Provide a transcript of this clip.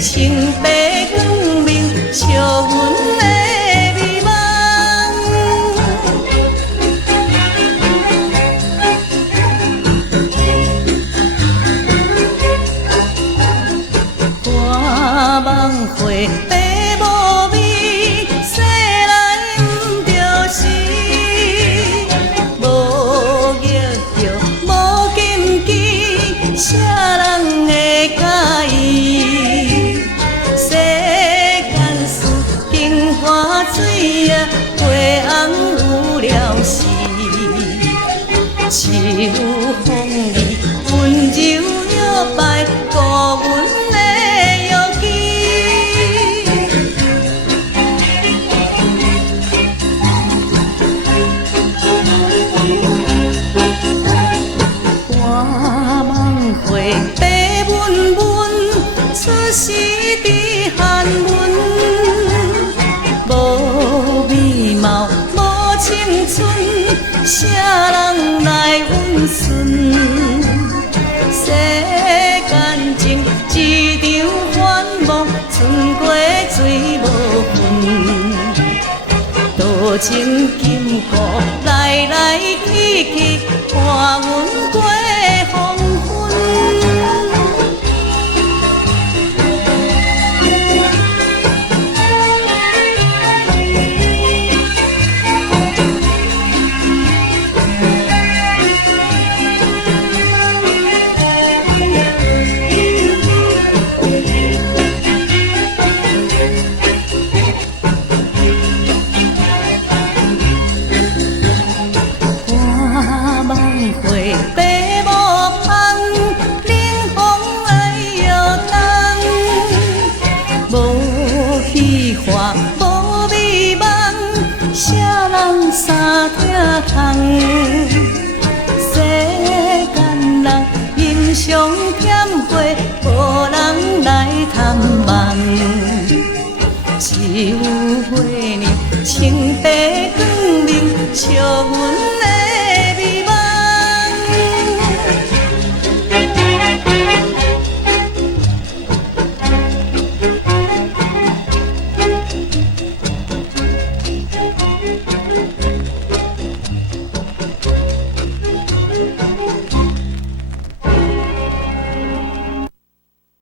清白光明，笑阮的美梦。我梦回爸无味，醒来毋着时，无月着无禁忌，啥人会介意？世间事镜花水啊，花红有了时，秋风里温柔摇摆，顾阮的摇旗。我梦回爸文文，出世伫汉文，无美貌无青春，啥人来温顺？世间情一场幻梦，春过水无痕。多情金箍来来去去，看阮过黄昏。我梦回爸无芳，冷风来摇动，无喜欢无美梦，啥人三疼痛？世间人欣赏添花，无人来探望。一有月亮，清白光明，笑阮。